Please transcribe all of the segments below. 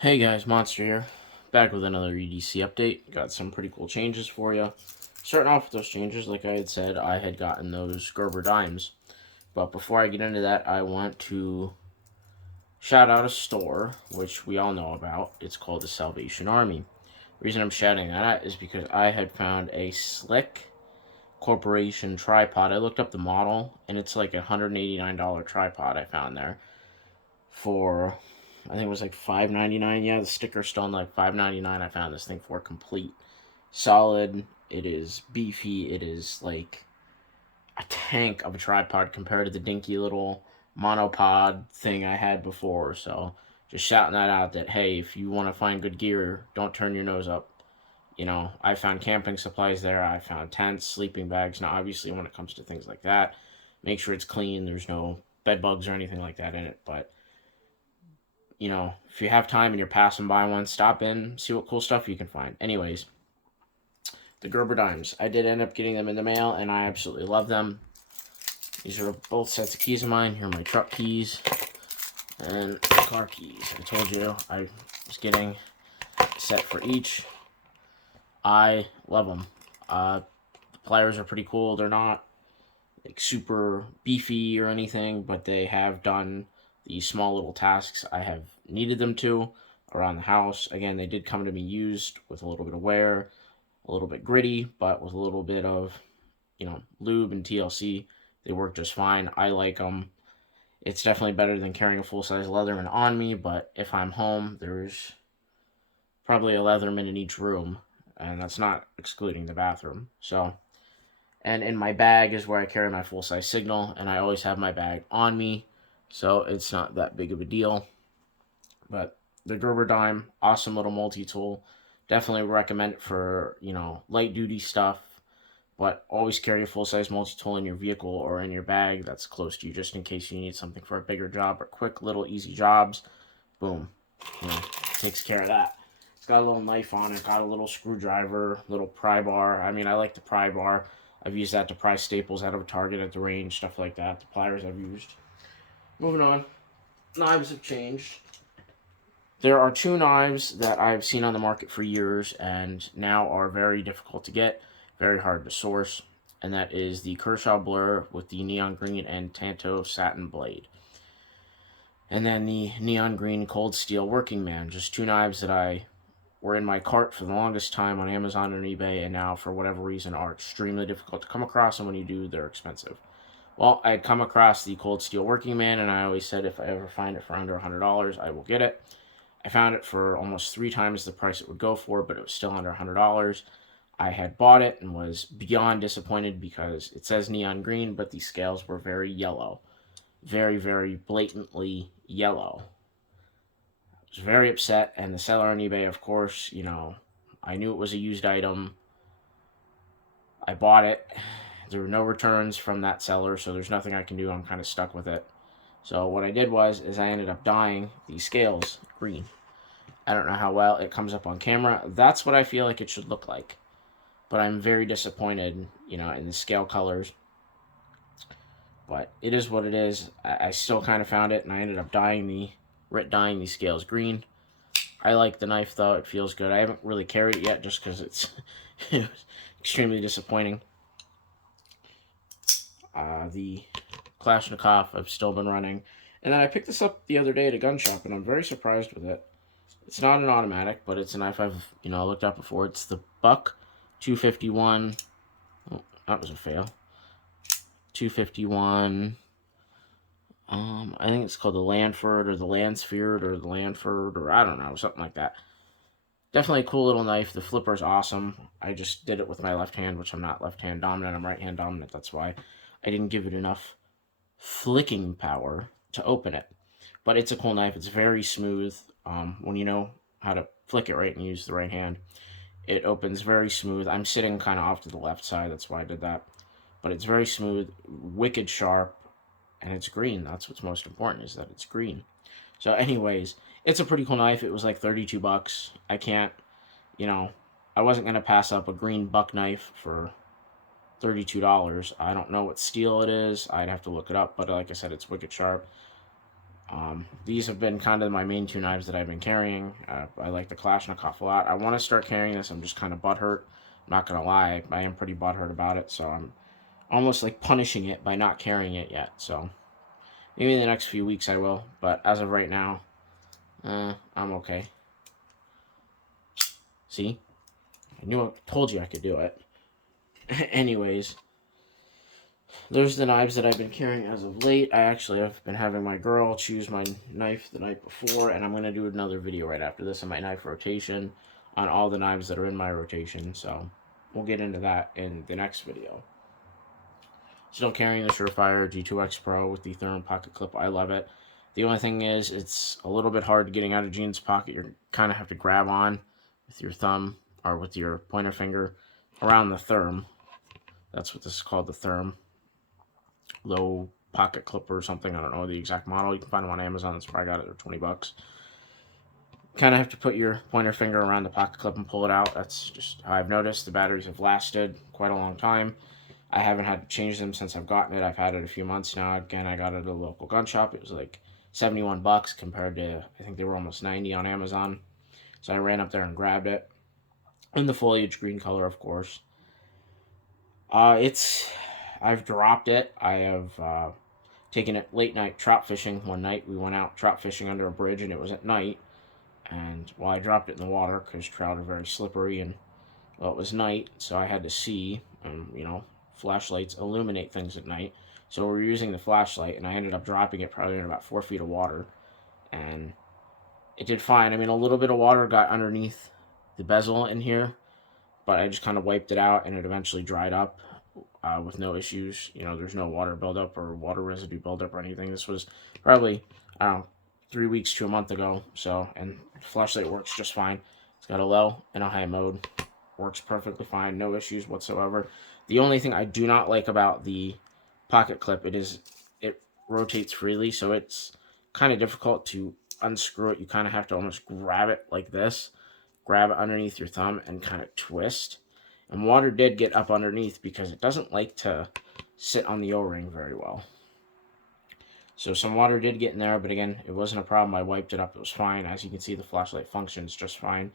Hey guys, Monster here. Back with another EDC update. Got some pretty cool changes for you. Starting off with those changes, like I had said, I had gotten those Gerber Dimes. But before I get into that, I want to shout out a store, which we all know about. It's called the Salvation Army. The reason I'm shouting that out is because I had found a Slick Corporation tripod. I looked up the model, and it's like a $189 tripod I found there for I think it was like $5.99. Yeah, the sticker's still on like $5.99. I found this thing for complete, solid. It is beefy. It is like a tank of a tripod compared to the dinky little monopod thing I had before. So just shouting that out that hey, if you want to find good gear, don't turn your nose up. I found camping supplies there. I found tents, sleeping bags. Now, obviously, when it comes to things like that, make sure it's clean. There's no bed bugs or anything like that in it. But if you have time and you're passing by one, stop in, see what cool stuff you can find. Anyways, the Gerber Dimes. I did end up getting them in the mail, and I absolutely love them. These are both sets of keys of mine. Here are my truck keys and the car keys. I told you I was getting a set for each. I love them. The pliers are pretty cool. They're not like super beefy or anything, but they have done the small little tasks I have needed them to around the house. Again, they did come to me used with a little bit of wear, a little bit gritty, but with a little bit of, lube and TLC. They work just fine. I like them. It's definitely better than carrying a full-size Leatherman on me, but if I'm home, there's probably a Leatherman in each room, and that's not excluding the bathroom. So, and in my bag is where I carry my full-size Signal, and I always have my bag on me, so it's not that big of a deal. But the Gerber Dime, awesome little multi-tool. Definitely recommend it for, light-duty stuff, but always carry a full-size multi-tool in your vehicle or in your bag that's close to you, just in case you need something for a bigger job or quick little easy jobs. Boom. Takes care of that. It's got a little knife on it, got a little screwdriver, little pry bar. I mean, I like the pry bar. I've used that to pry staples out of a Target at the range, stuff like that. The pliers I've used. Moving on. Knives have changed. There are two knives that I've seen on the market for years and now are very difficult to get, very hard to source, and that is the Kershaw Blur with the neon green and Tanto satin blade. And then the neon green Cold Steel Working Man, just two knives that I were in my cart for the longest time on Amazon and eBay, and now for whatever reason are extremely difficult to come across, and when you do, they're expensive. Well, I had come across the Cold Steel Working Man, and I always said if I ever find it for under $100, I will get it. I found it for almost 3 times the price it would go for, but it was still under $100. I had bought it and was beyond disappointed because it says neon green, but the scales were very yellow. Very, very blatantly yellow. I was very upset, and the seller on eBay, of course, I knew it was a used item. I bought it. There were no returns from that seller, so there's nothing I can do. I'm kind of stuck with it. So what I did is I ended up dyeing these scales green. I don't know how well it comes up on camera. That's what I feel like it should look like. But I'm very disappointed, in the scale colors. But it is what it is. I still kind of found it, and I ended up dyeing these scales green. I like the knife, though. It feels good. I haven't really carried it yet just because it's extremely disappointing. The Kalashnikov I've still been running. And then I picked this up the other day at a gun shop, and I'm very surprised with it. It's not an automatic, but it's a knife I've, looked up before. It's the Buck 251. Oh, that was a fail. 251. I think it's called the Lanford or the Lansford or the Lanford or I don't know, something like that. Definitely a cool little knife. The flipper's awesome. I just did it with my left hand, which I'm not left hand dominant. I'm right hand dominant. That's why I didn't give it enough flicking power to open it. But it's a cool knife. It's very smooth. When you know how to flick it right and use the right hand, it opens very smooth. I'm sitting kind of off to the left side. That's why I did that. But it's very smooth, wicked sharp, and it's green. That's what's most important, is that it's green. So anyways, it's a pretty cool knife. It was like $32. I can't, I wasn't going to pass up a green buck knife for $32. I don't know what steel it is. I'd have to look it up, but like I said, it's wicked sharp. These have been kind of my main two knives that I've been carrying. I like the Kalashnikov a lot. I want to start carrying this. I'm just kind of butthurt. I'm not going to lie. I am pretty butthurt about it, so I'm almost like punishing it by not carrying it yet. So maybe in the next few weeks I will, but as of right now, I'm okay. See? Told you I could do it. Anyways, those are the knives that I've been carrying as of late. I actually have been having my girl choose my knife the night before, and I'm going to do another video right after this on my knife rotation on all the knives that are in my rotation, so we'll get into that in the next video. Still carrying the Surefire G2X Pro with the thermal pocket clip. I love it. The only thing is, it's a little bit hard getting out of jeans pocket. You kind of have to grab on with your thumb or with your pointer finger around the therm. That's what this is called, the therm. Low pocket clipper or something. I don't know the exact model. You can find them on Amazon. That's where I got it. They're 20 bucks. Kind of have to put your pointer finger around the pocket clip and pull it out. That's just how I've noticed. The batteries have lasted quite a long time. I haven't had to change them since I've gotten it. I've had it a few months now. Again, I got it at a local gun shop. It was like 71 bucks compared to, I think they were almost 90 on Amazon. So I ran up there and grabbed it. In the foliage green color, of course. I've dropped it. I have taken it late night trout fishing one night. We went out trout fishing under a bridge, and it was at night. And I dropped it in the water because trout are very slippery, and well, it was night, so I had to see. Flashlights illuminate things at night. So we were using the flashlight, and I ended up dropping it probably in about 4 feet of water, and it did fine. I mean, a little bit of water got underneath the bezel in here, but I just kind of wiped it out, and it eventually dried up with no issues. There's no water buildup or water residue buildup or anything. This was probably, I don't know, 3 weeks to a month ago. So, and the flashlight works just fine. It's got a low and a high mode. Works perfectly fine. No issues whatsoever. The only thing I do not like about the pocket clip, it rotates freely, so it's kind of difficult to unscrew it. You kind of have to almost grab it like this. Grab it underneath your thumb and kind of twist. And water did get up underneath because it doesn't like to sit on the O-ring very well. So some water did get in there, but again, it wasn't a problem. I wiped it up. It was fine. As you can see, the flashlight functions just fine.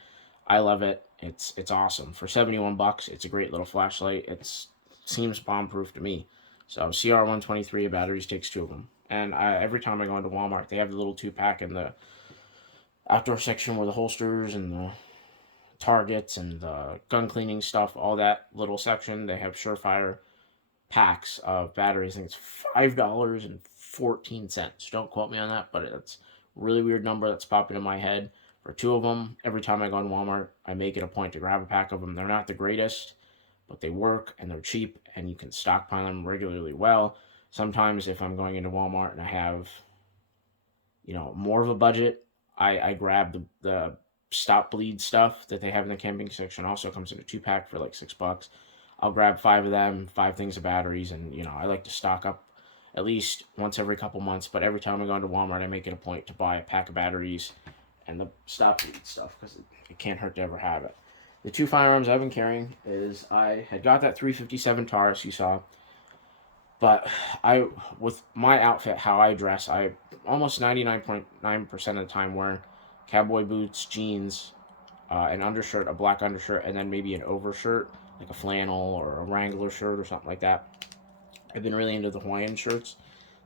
I love it. It's awesome. For 71 bucks, it's a great little flashlight. It seems bomb-proof to me. So CR123 batteries, takes 2 of them. And every time I go into Walmart, they have the little 2-pack in the outdoor section where the holsters and the targets and the gun cleaning stuff, all that little section, they have Surefire packs of batteries. I think it's $5.14. Don't quote me on that, but it's a really weird number that's popping in my head. For 2 of them, every time I go in Walmart, I make it a point to grab a pack of them. They're not the greatest, but they work and they're cheap and you can stockpile them regularly well. Sometimes if I'm going into Walmart and I have, more of a budget, I grab the stop bleed stuff that they have in the camping section. Also comes in a 2-pack for like $6. I'll grab 5 of them, 5 things of batteries, and I like to stock up at least once every couple months. But every time I go into Walmart, I make it a point to buy a pack of batteries and the stop bleed stuff because it can't hurt to ever have it. The 2 firearms I've been carrying is I had got that 357 Taurus you saw, but with my outfit, how I dress, I almost 99.9% of the time wear cowboy boots, jeans, an undershirt, a black undershirt, and then maybe an overshirt, like a flannel or a Wrangler shirt or something like that. I've been really into the Hawaiian shirts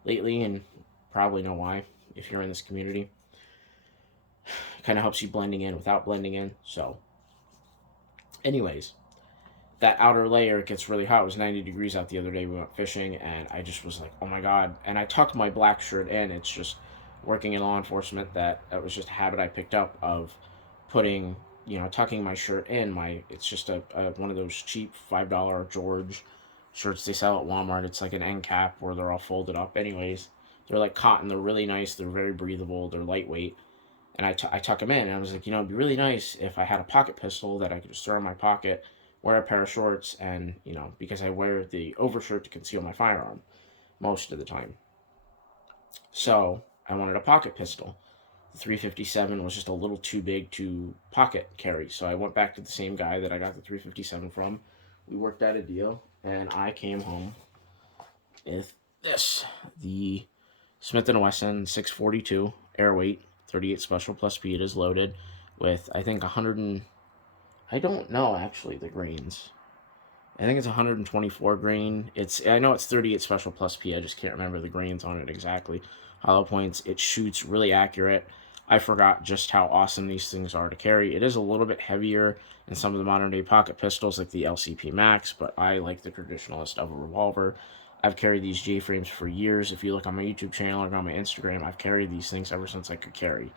lately, and probably know why if you're in this community. It kind of helps you blending in without blending in. So, anyways, that outer layer gets really hot. It was 90 degrees out the other day. We went fishing, and I just was like, oh my god. And I tucked my black shirt in. It's just working in law enforcement that was just a habit I picked up of putting, tucking my shirt in. It's just a one of those cheap $5 George shirts they sell at Walmart. It's like an end cap where they're all folded up. Anyways, they're like cotton. They're really nice. They're very breathable. They're lightweight. And I tuck them in. And I was like, it'd be really nice if I had a pocket pistol that I could just throw in my pocket, wear a pair of shorts, and, because I wear the overshirt to conceal my firearm most of the time. So I wanted a pocket pistol. The 357 was just a little too big to pocket carry. So I went back to the same guy that I got the 357 from. We worked out a deal, and I came home with this, the Smith & Wesson 642 airweight 38 special plus speed is loaded with, I think, 100 and I don't know actually the grains. I think it's 124 grain. I know it's 38 special plus P. I just can't remember the grains on it exactly. Hollow points. It shoots really accurate. I forgot just how awesome these things are to carry. It is a little bit heavier than some of the modern day pocket pistols like the LCP Max, but I like the traditionalist of a revolver. I've carried these J frames for years. If you look on my YouTube channel or on my Instagram, I've carried these things ever since I could carry.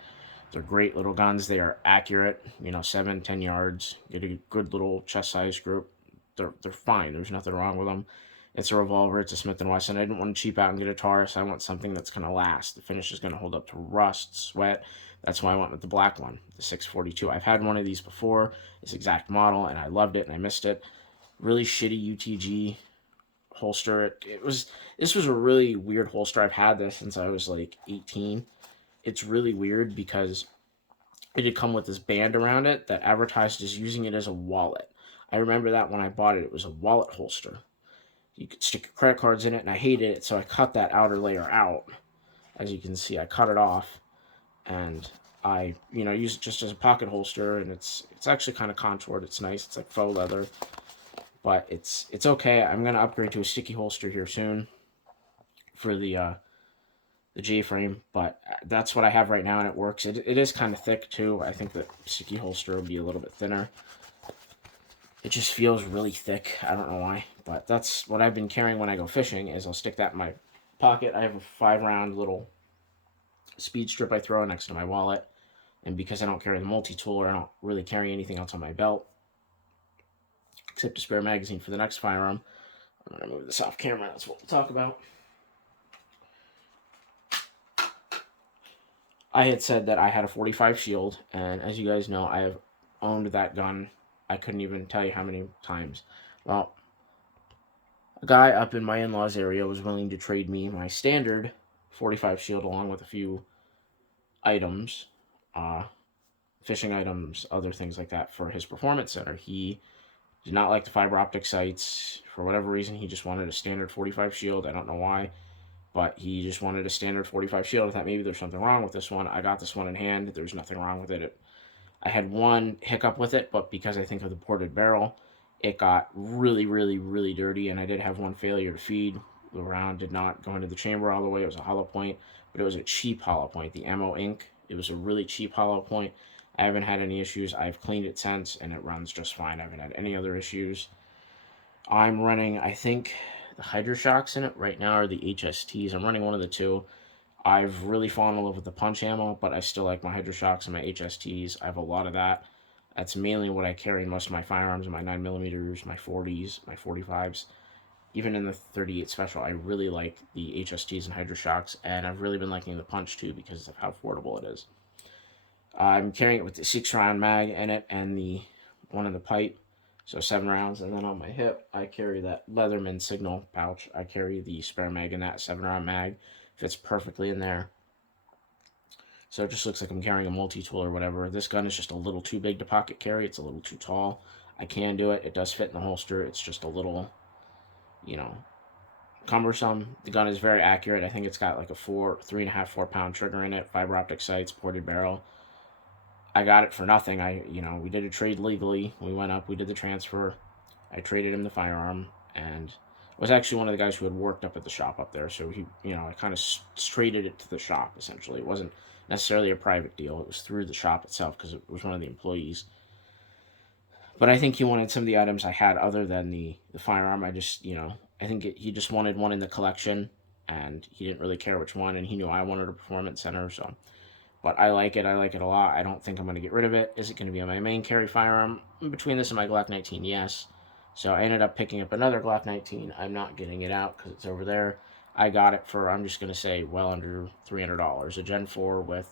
They're great little guns. They are accurate, 7, 10 yards. Get a good little chest size group. They're fine. There's nothing wrong with them. It's a revolver. It's a Smith & Wesson. I didn't want to cheap out and get a Taurus. I want something that's going to last. The finish is going to hold up to rust, sweat. That's why I went with the black one, the 642. I've had one of these before, this exact model, and I loved it and I missed it. Really shitty UTG holster. This was a really weird holster. I've had this since I was like 18. It's really weird because it had come with this band around it that advertised as using it as a wallet. I remember that when I bought it, it was a wallet holster. You could stick your credit cards in it, and I hated it, so I cut that outer layer out. As you can see, I cut it off, and I, use it just as a pocket holster, and it's actually kind of contoured. It's nice. It's like faux leather, but it's okay. I'm gonna upgrade to a sticky holster here soon for the J-frame, but that's what I have right now, and it works. It is kind of thick, too. I think the sticky holster will be a little bit thinner. It just feels really thick. I don't know why, but that's what I've been carrying when I go fishing, is I'll stick that in my pocket. I have a 5-round little speed strip I throw next to my wallet, and because I don't carry the multi-tool, or I don't really carry anything else on my belt, except a spare magazine for the next firearm. I'm going to move this off camera. That's what we'll talk about. I had said that I had a 45 Shield, and as you guys know, I have owned that gun. I couldn't even tell you how many times. Well, a guy up in my in-laws area was willing to trade me my standard 45 Shield along with a few items, fishing items, other things like that, for his performance center. He did not like the fiber optic sights. For whatever reason, he just wanted a standard 45 Shield. I don't know why. But he just wanted a standard 45 Shield. I thought maybe there's something wrong with this one. I got this one in hand. There's nothing wrong with it. I had one hiccup with it, but because I think of the ported barrel, it got really, really, really dirty, and I did have one failure to feed. The round did not go into the chamber all the way. It was a hollow point, but it was a cheap hollow point. The Ammo Inc. It was a really cheap hollow point. I haven't had any issues. I've cleaned it since, and it runs just fine. I haven't had any other issues. I'm running, I think, the Hydroshocks in it right now, or the HSTs. I'm running one of the two. I've really fallen in love with the punch ammo, but I still like my Hydroshocks and my HSTs. I have a lot of that. That's mainly what I carry in most of my firearms, my 9mm, my 40s, my 45s. Even in the 38 Special, I really like the HSTs and Hydroshocks, and I've really been liking the punch too because of how affordable it is. I'm carrying it with the 6-round mag in it and the one in the pipe. So 7 rounds, and then on my hip, I carry that Leatherman Signal pouch. I carry the spare mag in that 7-round mag. Fits perfectly in there. So it just looks like I'm carrying a multi-tool or whatever. This gun is just a little too big to pocket carry. It's a little too tall. I can do it. It does fit in the holster. It's just a little, cumbersome. The gun is very accurate. I think it's got like a 3.5, 4 pound trigger in it, fiber optic sights, ported barrel. I got it for nothing. We did a trade legally. We went up, we did the transfer. I traded him the firearm, and it was actually one of the guys who had worked up at the shop up there. So he, I kind of traded it to the shop, essentially. It wasn't necessarily a private deal. It was through the shop itself because it was one of the employees. But I think he wanted some of the items I had other than the firearm. I think he just wanted one in the collection, and he didn't really care which one, and he knew I wanted a performance center, so... But I like it. I like it a lot. I don't think I'm going to get rid of it. Is it going to be my main carry firearm? Between this and my Glock 19, yes. So I ended up picking up another Glock 19. I'm not getting it out because it's over there. I got it for, I'm just going to say, well under $300. A Gen 4 with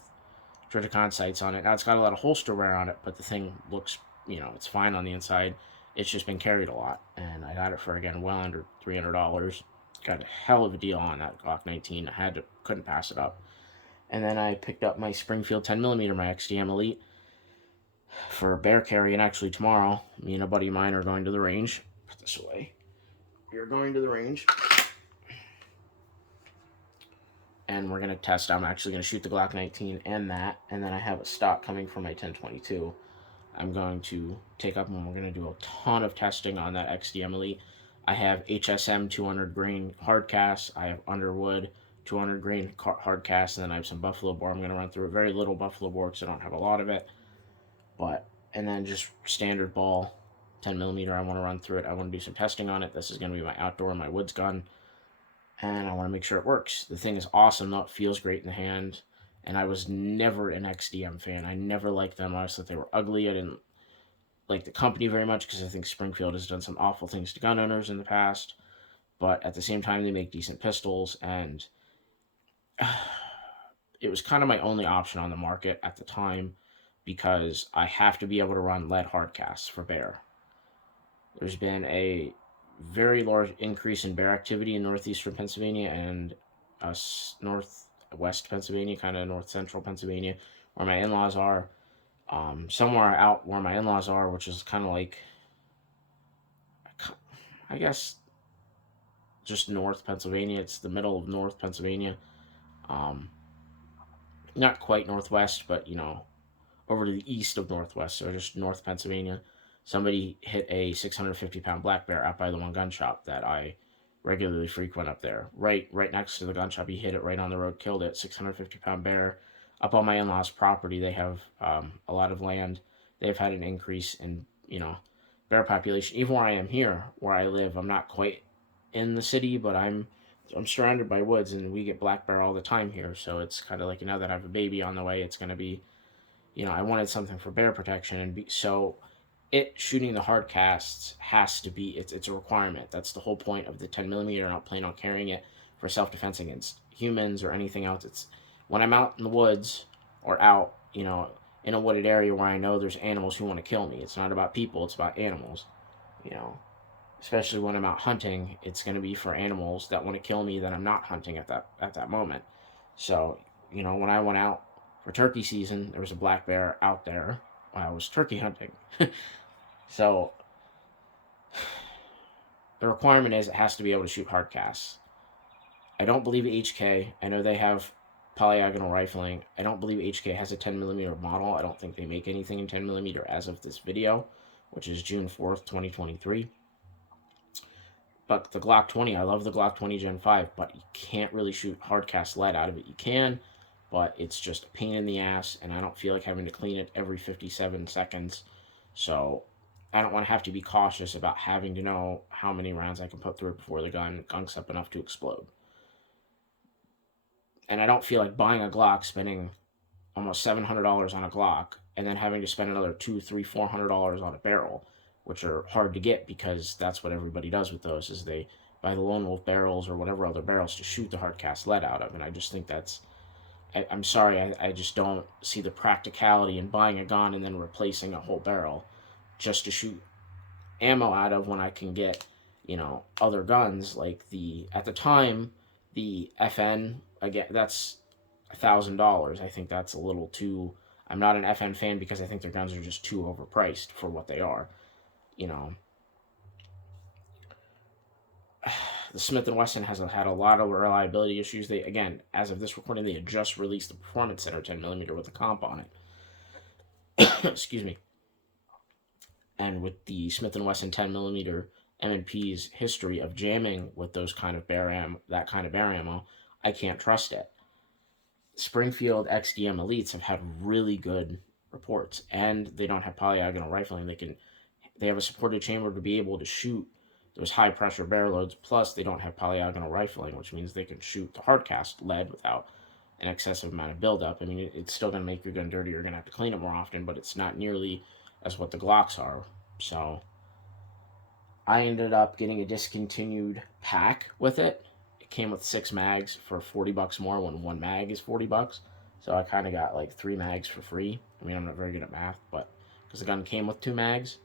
Triticon sights on it. Now, it's got a lot of holster wear on it, but the thing looks, it's fine on the inside. It's just been carried a lot. And I got it for, again, well under $300. Got a hell of a deal on that Glock 19. Couldn't pass it up. And then I picked up my Springfield 10mm, my XDM Elite, for bear carry. And actually tomorrow, me and a buddy of mine are going to the range. Put this away. We're going to the range. and we're going to test. I'm actually going to shoot the Glock 19 and that, and then I have a stock coming from my 1022. I'm going to take up, and we're going to do a ton of testing on that XDM Elite. I have HSM 200 grain hardcast. I have Underwood 200 grain hardcast, and then I have some Buffalo Bore. I'm going to run through a very little Buffalo Bore because I don't have a lot of it. But, and then just standard ball, 10 millimeter. I want to run through it. I want to do some testing on it. This is going to be my outdoor, my woods gun, and I want to make sure it works. The thing is awesome, though. It feels great in the hand. And I was never an XDM fan. I never liked them. I always thought they were ugly. I didn't like the company very much because I think Springfield has done some awful things to gun owners in the past. But at the same time, they make decent pistols, and it was kind of my only option on the market at the time because I have to be able to run lead hardcasts for bear. There's been a very large increase in bear activity in northeastern Pennsylvania and northwest Pennsylvania, kind of north central Pennsylvania, where my in-laws are. Somewhere out where my in-laws are, which is kind of like, I guess, just north Pennsylvania. It's the middle of north Pennsylvania. Not quite northwest, but over to the east of northwest, so just north Pennsylvania. Somebody hit a 650-pound black bear out by the one gun shop that I regularly frequent up there. Right next to the gun shop, he hit it right on the road, killed it. 650-pound bear up on my in-laws' property. They have a lot of land. They've had an increase in bear population. Even where I am here, where I live, I'm not quite in the city, but I'm surrounded by woods, and we get black bear all the time here. So it's kind of like, now that I have a baby on the way, it's going to be, I wanted something for bear protection, and so shooting the hard casts has to be, it's a requirement. That's the whole point of the 10 millimeter. I don't plan on carrying it for self-defense against humans or anything else. It's when I'm out in the woods or out, in a wooded area where I know there's animals who want to kill me. It's not about people, it's about animals. Especially when I'm out hunting, it's going to be for animals that want to kill me that I'm not hunting at that moment. So, when I went out for turkey season, there was a black bear out there while I was turkey hunting. So, the requirement is it has to be able to shoot hard casts. I don't believe HK. I know they have polyagonal rifling. I don't believe HK has a 10mm model. I don't think they make anything in 10mm as of this video, which is June 4th, 2023. But the Glock 20, I love the Glock 20 Gen 5, but you can't really shoot hardcast lead out of it. You can, but it's just a pain in the ass, and I don't feel like having to clean it every 57 seconds. So I don't want to have to be cautious about having to know how many rounds I can put through it before the gun gunks up enough to explode. And I don't feel like buying a Glock, spending almost $700 on a Glock, and then having to spend another $200, $300, $400 on a barrel, which are hard to get because that's what everybody does with those, is they buy the Lone Wolf barrels or whatever other barrels to shoot the hardcast lead out of. And I just think that's, I'm sorry, I just don't see the practicality in buying a gun and then replacing a whole barrel just to shoot ammo out of when I can get, other guns like at the time, the FN, again, that's $1,000. I think that's a little too, I'm not an FN fan because I think their guns are just too overpriced for what they are. The Smith & Wesson has had a lot of reliability issues. They, again, as of this recording, they had just released the Performance Center 10mm with a comp on it. Excuse me. And with the Smith & Wesson 10mm M&P's history of jamming with those kind of that kind of bear ammo, I can't trust it. Springfield XDM Elites have had really good reports, and they don't have polyagonal rifling. They have a supported chamber to be able to shoot those high pressure barrel loads, plus they don't have polyagonal rifling, which means they can shoot the hardcast lead without an excessive amount of buildup. I mean, it's still going to make your gun dirty. You're going to have to clean it more often, but it's not nearly as what the Glocks are. So I ended up getting a discontinued pack with it. It came with 6 mags for $40 more when one mag is $40. So I kind of got like 3 mags for free. I mean, I'm not very good at math, but because the gun came with 2 mags.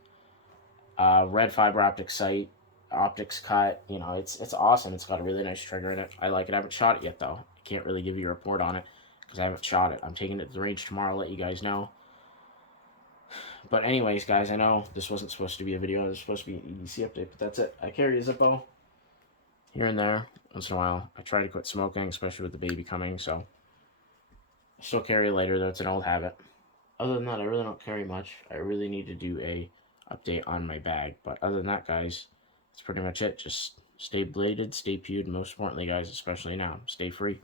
Red fiber optic sight, optics cut, it's awesome. It's got a really nice trigger in it. I like it. I haven't shot it yet, though. I can't really give you a report on it because I haven't shot it. I'm taking it to the range tomorrow. I'll let you guys know. But anyways, guys, I know this wasn't supposed to be a video. It was supposed to be an EDC update, but that's it. I carry a Zippo, here and there, once in a while. I try to quit smoking, especially with the baby coming, so I still carry a lighter, though it's an old habit. Other than that, I really don't carry much. I really need to do a update on my bag, but other than that, guys, that's pretty much it. Just stay bladed, stay pewed, and most importantly, guys, especially now, stay free.